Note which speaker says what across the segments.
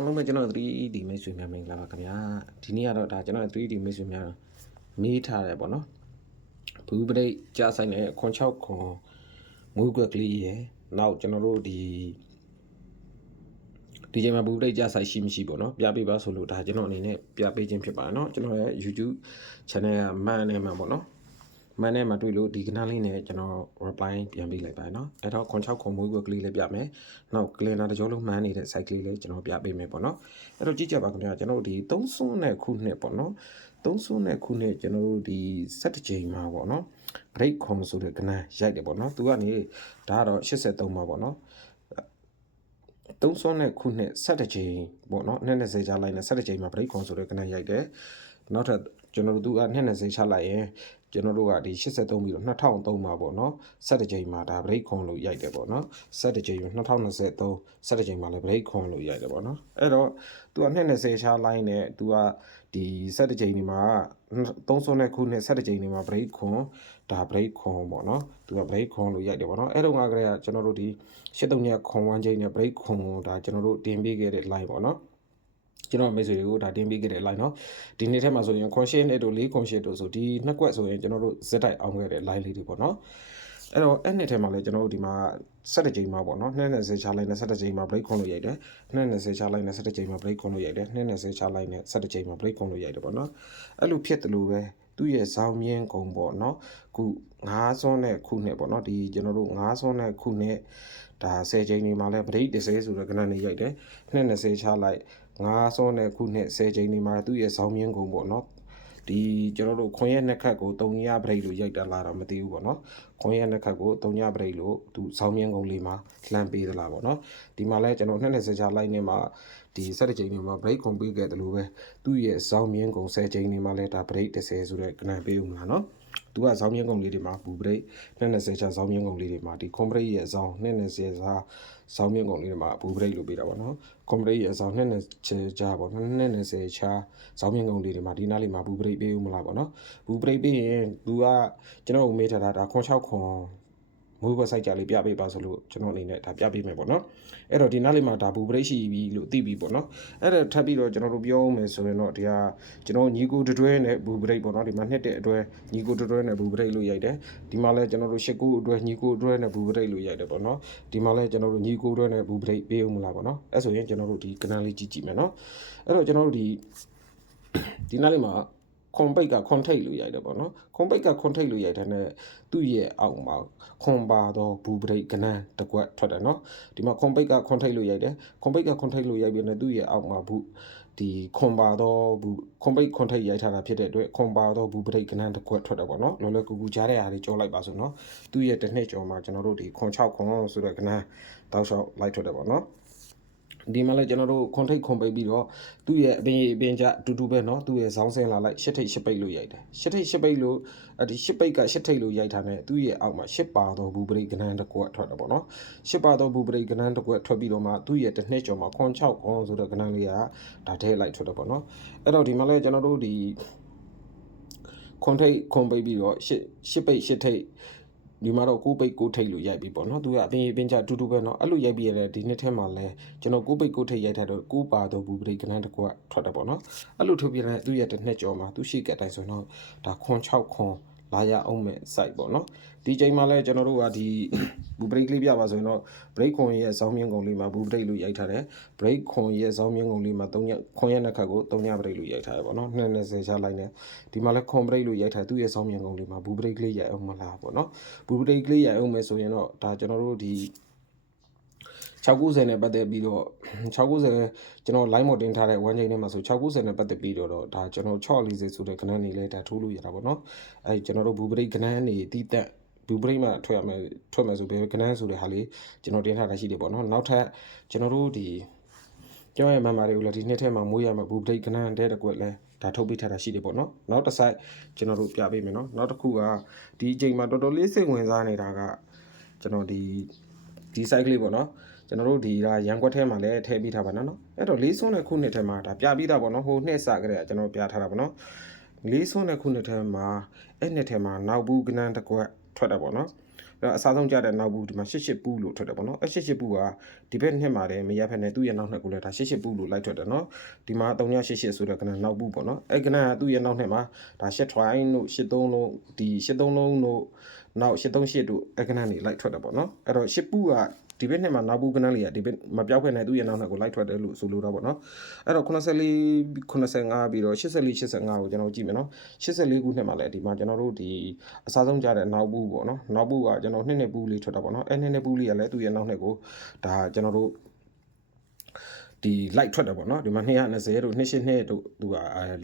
Speaker 1: ားလုံးပဲကျွန်တော် 3D မိတ်ဆွေများမင်္ဂလာပါခင်ဗျာဒီနေ့ကတော့ဒါကျွန်တော် 3D မိတ်ဆွေများမေးထားတယ်ပေါ့နော်ဘူးပရိတ်ကြားဆိုင်တဲ့ခွန်6ခွန်ငွေကွက်ကလေးရယ်နောက်ကျွန်တော်တို့ဒီဒီချိန်မှာဘူးပရိတ်ကြားဆိုင်ရှိမရှိပေါ့နော်ပြပေးပါဆိုလို့ဒါကျွန်တော်အနေနဲ့ပြပေးခြင်းဖြစ်ပါတယ်နော်ကျွန်တော်ရဲ့ YouTube channel ကမှန်နေမှာပေါ့နော် မှန်နဲ့မတွေ့လို့ဒီကဏ္ဍလေးနဲ့ကျွန်တော် reply ပြန်ပေးလိုက်ပါနော်အဲ့တော့96ခုမွေးကွက်ကလေးလေးပြမယ်နောက် cleaner တကြောလုံးမှန်းနေတဲ့ site ကလေးလေးကျွန်တော်ပြပေးမယ်ပေါ့နော်အဲ့တော့ကြည့်ကြပါခင်ဗျာကျွန်တော်ဒီ3စွန်းနဲ့ခုနှစ်ပေါ့နော်3စွန်းနဲ့ခုနှစ်ကျွန်တော်တို့ဒီ7ချိန်မှာပေါ့နော် break ခုံဆိုတဲ့ကဏ္ဍရိုက်တယ်ပေါ့နော်သူကနေဒါကတော့83ပါပေါ့နော်3စွန်းနဲ့ခုနှစ်7ချိန်ပေါ့နော်20ကြားလိုက်နဲ့7ချိန်မှာ break ခုံဆိုတဲ့ကဏ္ဍရိုက်တယ်နောက်ထပ်ကျွန်တော်တို့သူက220ချလိုက်ရင် ကျွန်တော်တို့ကဒီ83ပြီးတော့2003မှာပေါ့နော်17ချိန်မှာဒါ break ခွန်လို့ရိုက်တယ်ပေါ့နော်17ချိန်မှာ2023 17ချိန်မှာလည်း break ခွန်လို့ရိုက်တယ်ပေါ့နော်အဲ့တော့သူကနှစ်20ချလိုက်နဲ့သူကဒီ17ချိန်ဒီမှာသုံးစွန်းတဲ့ခုနှစ်17ချိန်ဒီမှာ break ခွန်ဒါ break ခွန်ပေါ့နော်သူက break ခွန်လို့ရိုက်တယ်ပေါ့နော်အဲ့တော့ငါကလေးကကျွန်တော်တို့ဒီ73ညခွန်1ချိန်နဲ့ break ခွန်ဒါကျွန်တော်တို့တင်ပေးခဲ့တဲ့ line ပေါ့နော် ကျွန်တော်မိတ်ဆွေတွေကိုဒါတင်ပေးခဲ့တဲ့ line เนาะဒီနေ့ထဲမှာဆိုရင် conscious နဲ့တို့4 conscious တို့ဆိုဒီနှစ်ကွက်ဆိုရင်ကျွန်တော်တို့ဇက်တိုက်အောင်ခဲ့တဲ့ line လေးတွေပေါ့เนาะအဲ့တော့အဲ့နှစ်ထဲမှာလည်းကျွန်တော်တို့ဒီမှာ17ချိန်မှာပေါ့เนาะ220ချလိုက်နဲ့17ချိန်မှာ break ခွန်လို့ရိုက်တယ်220ချလိုက်နဲ့17ချိန်မှာ break ခွန်လို့ရိုက်တယ်220ချလိုက်နဲ့17ချိန်မှာ break ခွန်လို့ရိုက်တယ်ပေါ့เนาะအဲ့လိုဖြစ်တယ်လို့ပဲသူ့ရဲ့ဇောင်းမြင်းကုံပေါ့เนาะခု9စွန်းနဲ့ခုနှစ်ပေါ့เนาะဒီကျွန်တော်တို့9စွန်းနဲ့ခုနှစ်ဒါ10ချိန်နေမှာလဲ break 30ဆိုတဲ့ကဏ္ဍနေရိုက်တယ်220ချလိုက် 9ဆောနဲ့ခုနှစ်10ချိန်နေမှာသူ့ရဲ့ဇောင်းမြင့်ကုန်ပေါ့နော်ဒီကျွန်တော်တို့ခွန်ရဲ့နှစ်ခတ်ကိုတုံညဘရိတ်လို့ရိုက်တက်လာတော့မသိဘူးပေါ့နော်ခွန်ရဲ့နှစ်ခတ်ကိုတုံညဘရိတ်လို့သူဆောင်းမြင်းကုန်းလေးမှာလှမ်းပေးသလားပေါ့နော်ဒီမှာလဲကျွန်တော်နှစ်နှစ်ဆယ်ချာလိုက်နေမှာဒီ၁၇ချိန်နေမှာဘရိတ်ကုန်ပေးခဲ့တယ်လို့ပဲသူ့ရဲ့ဆောင်းမြင်းကုန်း၁၀ချိန်နေမှာလဲဒါဘရိတ်၁၀ဆိုတဲ့ကဏ္ဍပေးဦးမလားနော် သူကဇောင်းမြင်းကုံလေးတွေမှာဘူဘရိတ်20ချဇောင်းမြင်းကုံလေးတွေမှာဒီကွန်ဘရိတ်ရဲ့ဇောင်း20စားဇောင်းမြင်းကုံလေးတွေမှာဘူဘရိတ်လို့ပေးတာပေါ့နော်ကွန်ဘရိတ်ရဲ့ဇောင်း20ချပေါ့20ချာဇောင်းမြင်းကုံလေးတွေမှာဒီနားလေးမှာဘူဘရိတ်ပေးဦးမလားပေါ့နော်ဘူဘရိတ်ပေးရင်သူကကျွန်တော်မေးထားတာဒါခွန်6ခွန် မွေးဘက်ဆိုင်ကြလေးပြပေးပါဆိုလို့ကျွန်တော်အနေနဲ့ဒါပြပေးမယ်ပေါ့နော်အဲ့တော့ဒီနားလေးမှာဒါဘူဘရိတ်ရှိပြီလို့သိပြီပေါ့နော်အဲ့ဒါထပ်ပြီးတော့ကျွန်တော်တို့ပြောမယ်ဆိုရင်တော့ဒီဟာကျွန်တော်ညီကိုတွဲနဲ့ဘူဘရိတ်ပေါ့နော်ဒီမှာနှစ်တဲ့အတွဲညီကိုတွဲနဲ့ဘူဘရိတ်လို့ရိုက်တယ်ဒီမှာလဲကျွန်တော်တို့ရှစ်ကိုအတွဲညီကိုတွဲနဲ့ဘူဘရိတ်လို့ရိုက်တယ်ပေါ့နော်ဒီမှာလဲကျွန်တော်တို့ညီကိုတွဲနဲ့ဘူဘရိတ်ပေးဦးမလားပေါ့နော်အဲ့ဆိုရင်ကျွန်တော်တို့ဒီကနန်းလေးကြည့်ကြည့်မယ်နော်အဲ့တော့ကျွန်တော်တို့ဒီဒီနားလေးမှာ ခွန်ပိတ်ကခွန်ထိတ်လို့ရိုက်တယ်ပေါ့နော်ခွန်ပိတ်ကခွန်ထိတ်လို့ရိုက်တဲ့နဲ့သူ့ရဲ့အောက်မှာခွန်ပါတော့ဘူပရိတ်ကနန်းတစ်ကွက်ထွက်တယ်နော်ဒီမှာခွန်ပိတ်ကခွန်ထိတ်လို့ရိုက်တယ်ခွန်ပိတ်ကခွန်ထိတ်လို့ရိုက်ပြီးတော့သူ့ရဲ့အောက်မှာဘူးဒီခွန်ပါတော့ဘူးခွန်ပိတ်ခွန်ထိတ်ရိုက်ထားတာဖြစ်တဲ့အတွက်ခွန်ပါတော့ဘူးပရိတ်ကနန်းတစ်ကွက်ထွက်တယ်ပေါ့နော်လောလောကူကူကြားတဲ့အားလေးကြောလိုက်ပါဆိုနော်သူ့ရဲ့တစ်နှစ်ကျော်မှာကျွန်တော်တို့ဒီခွန်6ခွန်ဆိုတဲ့ကနန်းတောက်လျှောက်လိုက်ထွက်တယ်ပေါ့နော် ဒီမှာလည်းကျွန်တော်တို့ခွန်ထိတ်ခွန်ပိတ်ပြီးတော့သူ့ရဲ့အပင်အပင်ကြအတူတူပဲเนาะသူ့ရဲ့ဇောင်းစင်လာလိုက်ရှစ်ထိတ်ရှစ်ပိတ်လို့ရိုက်တယ်ရှစ်ထိတ်ရှစ်ပိတ်လို့အဲဒီရှစ်ပိတ်ကရှစ်ထိတ်လို့ရိုက်ထားတယ်သူ့ရဲ့အောက်မှာရှစ်ပါတော့ဘူးပရိတ်ကနန်းတစ်ကွက်ထွက်တယ်ပေါ့နော်ရှစ်ပါတော့ဘူးပရိတ်ကနန်းတစ်ကွက်ထွက်ပြီးတော့မှသူ့ရဲ့တစ်နှစ်ကျော်မှာခွန်6ခွန်ဆိုတဲ့ကနန်းလေးကဒါထဲလိုက်ထွက်တယ်ပေါ့နော်အဲ့တော့ဒီမှာလည်းကျွန်တော်တို့ဒီခွန်ထိတ်ခွန်ပိတ်ပြီးတော့ရှစ်ရှစ်ပိတ်ရှစ်ထိတ် ဒီမှာတော့ကိုပိတ်ကိုထိတ်လို့ရိုက်ပြီးပေါ့နော်သူကအပြင်ပင်ချတူတူပဲเนาะအဲ့လိုရိုက်ပြီးရတဲ့ဒီနှစ်ထဲမှာလဲကျွန်တော်ကိုပိတ်ကိုထိတ်ရိုက်ထားတော့ကိုပါတော့ဘူးပရိတ်ကနန်းတစ်ကွက်ထွက်တယ်ပေါ့နော်အဲ့လိုထုတ်ပြတဲ့သူ့ရဲ့တစ်နှစ်ကျော်မှာသူရှိကတိုင်းဆိုတော့ဒါခွန်6ခွန်လာရအောင်မဲ့ site ပေါ့နော် ဒီချိန်မှာလဲကျွန်တော်တို့ကဒီဘူဘရိတ်လေးပြပါဆိုရင်တော့ break ခွန်ရဲ့ဇောင်းမြင့်ကုန်လေးမှာဘူဘရိတ်လို့ရိုက်ထားတယ် break ခွန်ရဲ့ဇောင်းမြင့်ကုန်လေးမှာ3ညခွန်ရဲ့နှစ်ခတ်ကို3ည break လို့ရိုက်ထားတယ်ပေါ့နော်220ချလိုက်နေဒီမှာလဲခွန် break လို့ရိုက်ထားသူ့ရဲ့ဇောင်းမြင့်ကုန်လေးမှာဘူဘရိတ်လေးရိုက်အောင်မလားပေါ့နော်ဘူဘရိတ်လေးရိုက်အောင်မယ်ဆိုရင်တော့ဒါကျွန်တော်တို့ဒီ690နဲ့ပတ်သက်ပြီးတော့690ကျွန်တော် line မတင်ထားတဲ့ one chain ထဲမှာဆို690နဲ့ပတ်သက်ပြီးတော့ဒါကျွန်တော်640ဆိုတဲ့ခဏနေလဲဒါထိုးလို့ရတာပေါ့နော်အဲကျွန်တော်တို့ဘူဘရိတ်ခဏနေတီးတက် ဘူဘရိတ်မှာထွက်ရမယ်ထွက်မယ်ဆိုဘယ်ခဏဆိုတဲ့ဟာလေးကျွန်တော်တင်ထားတာရှိတယ်ပေါ့နော်နောက်ထပ်ကျွန်တော်တို့ဒီကျောင်းရဲ့မမတွေကိုလည်းဒီနှစ်ထဲမှာမွေးရမှာဘူဘရိတ်ခဏတဲ့တကွက်လဲဒါထုတ်ပေးထားတာရှိတယ်ပေါ့နော်နောက်တစ်ဆိုင်ကျွန်တော်တို့ပြပေးမယ်နော်နောက်တစ်ခုကဒီအချိန်မှာတော်တော်လေးစိတ်ဝင်စားနေတာကကျွန်တော်ဒီဒီ site ကလေးပေါ့နော်ကျွန်တော်တို့ဒီဒါရန်ကွက်ထဲမှာလည်းထည့်ပြီးထားပါနော်နော်အဲ့တော့လေးစွန်းတဲ့ခုနှစ်ထဲမှာဒါပြပြီးသားပေါ့နော်ဟိုနှစ်စကတည်းကကျွန်တော်ပြထားတာပေါ့နော်လေးစွန်းတဲ့ခုနှစ်ထဲမှာအဲ့နှစ်ထဲမှာနောက်ဘူးကနန်းတစ်ကွက် ထွက်တာပေါ့နော်အဲ့တော့အစားဆုံးကြတဲ့နောက်ဘူးဒီမှာ88ပူးလို့ထွက်တယ်ပေါ့နော်အဲ့88ပူးကဒီဘက်နှစ်မှာလည်းမရဖက်နဲ့သူ့ရဲ့နောက်နှစ်ကိုလည်းဒါ88ပူးလို့လိုက်ထွက်တယ်နော်ဒီမှာ388ဆိုတဲ့ကဏ္ဍနောက်ဘူးပေါ့နော်အဲ့ကဏ္ဍကသူ့ရဲ့နောက်နှစ်မှာဒါ8 try တို့83လုံးဒီ83လုံးတို့နောက်838တို့အဲ့ကဏ္ဍနေလိုက်ထွက်တယ်ပေါ့နော်အဲ့တော့8ပူးက ဒီဘက်နှစ်မှာနောက်ဘူးကဏ္ဍလေးကဒီဘက်မပြောက်ဖက်နဲ့သူ့ရဲ့နောက်နှစ်ကိုလိုက်ထွက်တယ်လို့ဆိုလိုတာပေါ့နော်အဲ့တော့84 85ပြီးတော့84 85ကိုကျွန်တော်ကြည့်မယ်နော်84ခုနှစ်မှာလည်းဒီမှာကျွန်တော်တို့ဒီအစားဆုံးကြတဲ့နောက်ဘူးပေါ့နော်နောက်ဘူးကကျွန်တော်နှစ်နှစ်ဘူးလေးထွက်တာပေါ့နော်အဲ့နှစ်နှစ်ဘူးလေးကလည်းသူ့ရဲ့နောက်နှစ်ကိုဒါကျွန်တော်တို့ ဒီ light ထွက်တယ်ပေါ့နော်ဒီမှာ220တို့282တို့သူက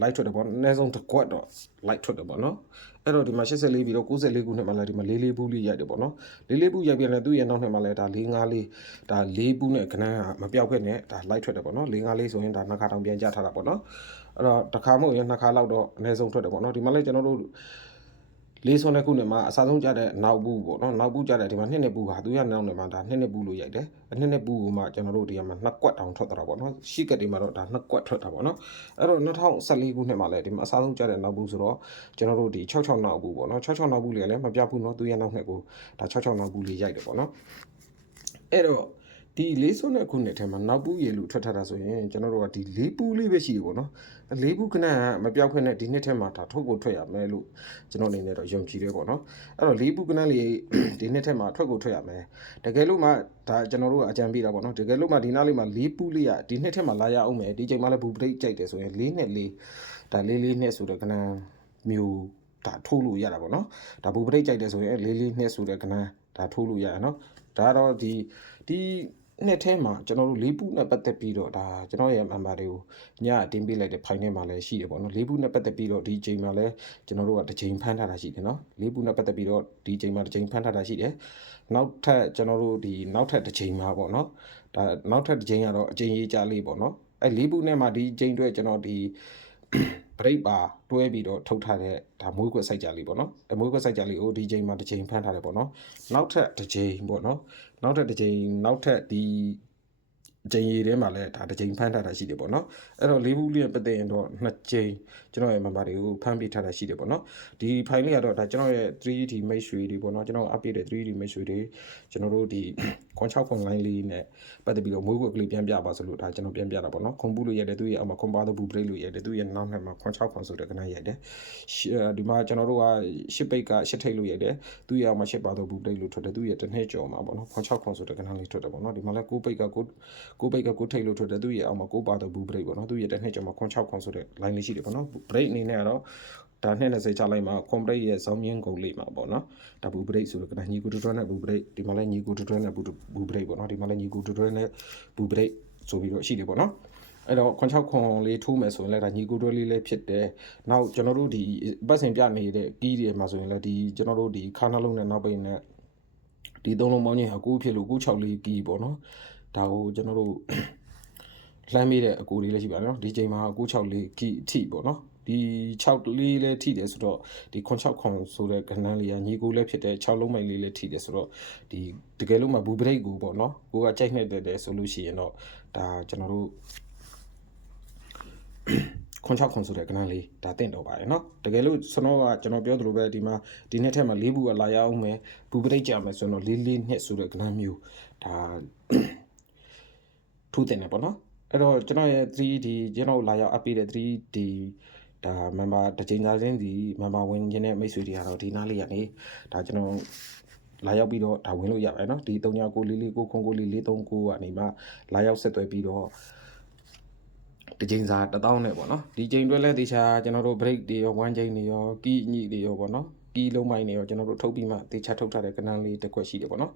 Speaker 1: light ထွက်တယ်ပေါ့အနည်းဆုံးတစ်ကွက်တော့ light ထွက်တယ်ပေါ့နော်အဲ့တော့ဒီမှာ84ပြီးတော့94ခုနှစ်မှာလည်းဒီမှာ44ဘူးလေးရိုက်တယ်ပေါ့နော်44ဘူးရိုက်ပြန်လည်းသူ့ရဲ့နောက်နှစ်မှာလည်းဒါ454ဒါ4ဘူးနဲ့ခဏကမပြောက်ခဲ့နဲ့ဒါ light ထွက်တယ်ပေါ့နော်454ဆိုရင်ဒါနှစ်ခါတောင်ပြန်ကြထားတာပေါ့နော်အဲ့တော့တစ်ခါမဟုတ်ရင်နှစ်ခါလောက်တော့အနည်းဆုံးထွက်တယ်ပေါ့နော်ဒီမှာလည်းကျွန်တော်တို့ လေးဆွန်းတဲ့ခုနှစ်မှာအစားဆုံးကြတဲ့နောက်ဘူးပေါ့နော်နောက်ဘူးကြတဲ့ဒီမှာနှစ်နှစ်ဘူးဟာသူရနောက်နှစ်မှာဒါနှစ်နှစ်ဘူးလို့ရိုက်တယ်အနှစ်နှစ်ဘူးကိုမှကျွန်တော်တို့ဒီကမှာနှစ်ကွက်တောင်ထွက်တာပေါ့နော်ရှိကတိမှာတော့ဒါနှစ်ကွက်ထွက်တာပေါ့နော်အဲ့တော့2014ခုနှစ်မှာလည်းဒီမှာအစားဆုံးကြတဲ့နောက်ဘူးဆိုတော့ကျွန်တော်တို့ဒီ66နောက်ဘူးပေါ့နော်66နောက်ဘူးလေးလည်းမပြဘူးနော်သူရနောက်နှစ်ကိုဒါ66နောက်ဘူးလေးရိုက်တယ်ပေါ့နော်အဲ့တော့ ဒီလေးစုံတဲ့ခုနှစ်ထဲမှာနောက်ပူးရေလူထွက်ထတာဆိုရင်ကျွန်တော်တို့ကဒီလေးပူးလေးပဲရှိတယ်ပေါ့နော်လေးပူးခဏကမပြောက်ခွင့်နဲ့ဒီနှစ်ထဲမှာဒါထုတ်ကိုထွက်ရမယ်လို့ကျွန်တော်အနေနဲ့တော့ယုံကြည်တယ်ပေါ့နော်အဲ့တော့လေးပူးခဏလေးဒီနှစ်ထဲမှာထွက်ကိုထွက်ရမယ်တကယ်လို့မှဒါကျွန်တော်တို့ကအကြံပေးတာပေါ့နော်တကယ်လို့မှဒီနားလေးမှာလေးပူးလေးကဒီနှစ်ထဲမှာလာရအောင်မယ်ဒီချိန်မှာလည်းဘူပရိတ်ကြိုက်တယ်ဆိုရင်လေးနဲ့လေးဒါလေးလေးနဲ့ဆိုတော့ခဏမျိုးဒါထိုးလို့ရတာပေါ့နော်ဒါဘူပရိတ်ကြိုက်တယ်ဆိုရင်လေးလေးနဲ့ဆိုတဲ့ခဏဒါထိုးလို့ရရနော်ဒါကတော့ဒီဒီ နှစ်ထဲမှာကျွန်တော်တို့လေးပူနဲ့ပတ်သက်ပြီးတော့ဒါကျွန်တော်ရဲ့ member တွေကိုညအတင်းပေးလိုက်တဲ့ file ထဲမှာလည်းရှိတယ်ပေါ့နော်လေးပူနဲ့ပတ်သက်ပြီးတော့ဒီချိန်မှာလည်းကျွန်တော်တို့ကတစ်ချိန်ဖမ်းထားတာရှိတယ်နော်လေးပူနဲ့ပတ်သက်ပြီးတော့ဒီချိန်မှာတစ်ချိန်ဖမ်းထားတာရှိတယ်နောက်ထပ်ကျွန်တော်တို့ဒီနောက်ထပ်တစ်ချိန်မှာပေါ့နော်ဒါနောက်ထပ်တစ်ချိန်ကတော့အချိန်ရေးကြလေးပေါ့နော်အဲလေးပူနဲ့မှာဒီချိန်အတွက်ကျွန်တော်ဒီ break ပါတွဲပြီးတော့ထုတ်ထားတဲ့ဒါမွေးခွက်စိုက်ကြလေးပေါ့နော်အမွေးခွက်စိုက်ကြလေးကိုဒီချိန်မှာတစ်ချိန်ဖမ်းထားတယ်ပေါ့နော်နောက်ထပ်တစ်ချိန်ပေါ့နော်နောက်ထပ်တစ်ချိန်နောက်ထပ်ဒီ ချိန်ရည်ထဲမှာလည်းဒါတစ်ချိန်ဖမ်းထားတာရှိတယ်ပေါ့နော်အဲ့တော့လေးဘူးလေးပတ်သက်ရင်တော့နှစ်ချိန်ကျွန်တော်ရဲ့ member တွေကိုဖမ်းပေးထားတာရှိတယ်ပေါ့နော်ဒီ file လေးကတော့ဒါကျွန်တော်ရဲ့ 3D မိတ်ဆွေတွေပေါ့နော်ကျွန်တော် update တဲ့ 3D မိတ်ဆွေတွေကျွန်တော်တို့ဒီခွန်6ခွန် line လေးနဲ့ပတ်သက်ပြီးတော့မွေးခွက်ကလေးပြန်ပြပါဆိုလို့ဒါကျွန်တော်ပြန်ပြတာပေါ့နော်ခွန်ပူလို့ရတယ်သူရဲ့အောက်မှာခွန်ပါတော့ဘူး break လို့ရတယ်သူရဲ့နောက်နှစ်မှာခွန်6ခွန်ဆိုတဲ့ကနန်းရတယ်ဒီမှာကျွန်တော်တို့ကရှစ်ပိတ်ကရှစ်ထိတ်လို့ရတယ်သူရဲ့အောက်မှာရှစ်ပါတော့ဘူး break လို့ထွက်တယ်သူရဲ့တစ်နှစ်ကျော်မှာပေါ့နော်ခွန်6ခွန်ဆိုတဲ့ကနန်းလေးထွက်တယ်ပေါ့နော်ဒီမှာလည်းကိုပိတ်ကကိုကိုပိတ်ကကိုထိတ်လို့ထွက်တယ်သူရဲ့အောက်မှာကိုပါတော့ဘူး break ပေါ့နော်သူရဲ့တစ်နှစ်ကျော်မှာခွန်6ခွန်ဆိုတဲ့ line လေးရှိတယ်ပေါ့နော် break အနေနဲ့ကတော့ဒါနဲ့20ချလိုက်မှာ complete ရဲ့ဇောင်းမြင်းကုန်လေးမှာပေါ့နော်ဒါဘူး break ဆိုတော့ကညီကူတူတွန်းနဲ့ဘူး break ဒီမှာလည်းညီကူတူတွန်းနဲ့ဘူးဘူး break ပေါ့နော်ဒီမှာလည်းညီကူတူတွန်းနဲ့ဘူး break ဆိုပြီးတော့ရှိတယ်ပေါ့နော်အဲ့တော့ခွန်6ခွန်လေးထိုးမယ်ဆိုရင်လည်းဒါညီကူတွဲလေးလည်းဖြစ်တယ်။နောက်ကျွန်တော်တို့ဒီပတ်စင်ပြနေတဲ့ကီးတွေမှာဆိုရင်လည်းဒီကျွန်တော်တို့ဒီခါနှလုံးနဲ့နောက်ပိတ်နဲ့ဒီသုံးလုံးပေါင်းချင်းဟာကိုဖြစ်လို့ကို6လေးကီးပေါ့နော်။ ဒါကိုကျွန်တော်တို့လှမ်းမိတဲ့အကူလေးလည်းရှိပါတယ်နော်ဒီချိန်မှာ964 key အထိပေါ့နော်ဒီ6လေးလည်းထိတယ်ဆိုတော့ဒီ969ဆိုတဲ့ကဏ္ဍလေးကညီကိုလည်းဖြစ်တယ်6လုံးမိုက်လေးလည်းထိတယ်ဆိုတော့ဒီတကယ်လို့မှဘူဘရိတ်ကိုပေါ့နော်ကိုကကြိုက်နှစ်တယ်တယ်ဆိုလို့ရှိရင်တော့ဒါကျွန်တော်တို့969ဆိုတဲ့ကဏ္ဍလေးဒါတင့်တော့ပါတယ်နော်တကယ်လို့ကျွန်တော်ကကျွန်တော်ပြောသလိုပဲဒီမှာဒီနှစ်ထက်မှ၄ဘူးကလာရအောင်မယ်ဘူဘရိတ်ကြမယ်ဆိုတော့၄၄နှစ်ဆိုတဲ့ကဏ္ဍမျိုးဒါ ထူးတင်တယ်ပေါ့နော်အဲ့တော့ကျွန်တော်ရဲ့ 3D ကျွန်တော်လာရောက်အပ်ပေးတဲ့ 3D ဒါ member တချိန်သားချင်းဒီ member ဝင်ခြင်းနဲ့မိတ်ဆွေတွေကတော့ဒီနားလေးရနေဒါကျွန်တော်လာရောက်ပြီးတော့ဒါဝင်လို့ရပါတယ်နော်ဒီ39944994ကနေမှလာရောက်ဆက်သွယ်ပြီးတော့တချိန်စာ1000နဲ့ပေါ့နော်ဒီချိန်တွဲလဲတေချာကျွန်တော်တို့ break တွေရော one chain တွေရောကီးညိတွေရောပေါ့နော်ကီးလုံးပိုင်းတွေရောကျွန်တော်တို့ထုတ်ပြီးမှတေချာထုတ်ထားတဲ့ကဏ္ဍလေးတစ်ခွက်ရှိတယ်ပေါ့နော်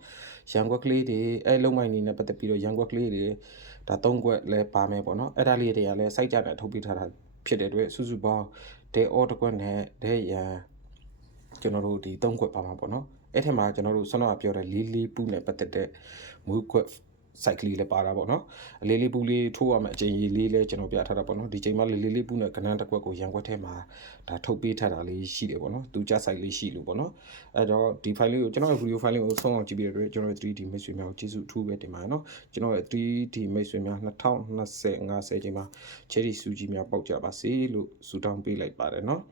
Speaker 1: ရန်ခွက်ကလေးတွေအဲလုံးပိုင်းတွေနဲ့ပတ်သက်ပြီးတော့ရန်ခွက်ကလေးတွေ ဒါ၃ခွက်လဲပါမယ်ပေါ့နော်အဲ့ဒါလေးတွေကလည်းစိုက်ကြတယ်ထုတ်ပြီးထားတာဖြစ်တဲ့အတွက်စုစုပေါင်းဒေအောတစ်ခွက်နဲ့ဒေရန်ကျွန်တော်တို့ဒီ၃ခွက်ပါမှာပေါ့နော်အဲ့ထက်မှာကျွန်တော်တို့ဆွမ်းတော်ပြောတဲ့လီလီပူနဲ့ပတ်သက်တဲ့မွေးခွက် စိုက်ကလေးလည်းပါတာပေါ့နော်အလေးလေးပူလေးထိုးရမယ်အချိန်ကြီးလေးလည်းကျွန်တော်ပြထားတာပေါ့နော်ဒီချိန်မှာလေးလေးလေးပူနဲ့ကနန်းတစ်ခွက်ကိုရန်ခွက်ထဲမှာဒါထုတ်ပေးထားတာလေးရှိတယ်ပေါ့နော်သူကြစိုက်လေးရှိလို့ပေါ့နော်အဲ့တော့ဒီ file လေးကိုကျွန်တော်ရဲ့ video file လေးကိုဆုံးအောင်ကြည့်ပြီးတဲ့အတွက်ကျွန်တော်ရဲ့ 3D မိတ်ဆွေများကိုကျေးဇူးအထူးပဲတင်ပါတယ်နော်ကျွန်တော်ရဲ့ 3D မိတ်ဆွေများ2025 10ချိန်မှာ cherry စူကြီးများပေါက်ကြပါစေလို့ဆုတောင်းပေးလိုက်ပါတယ်နော်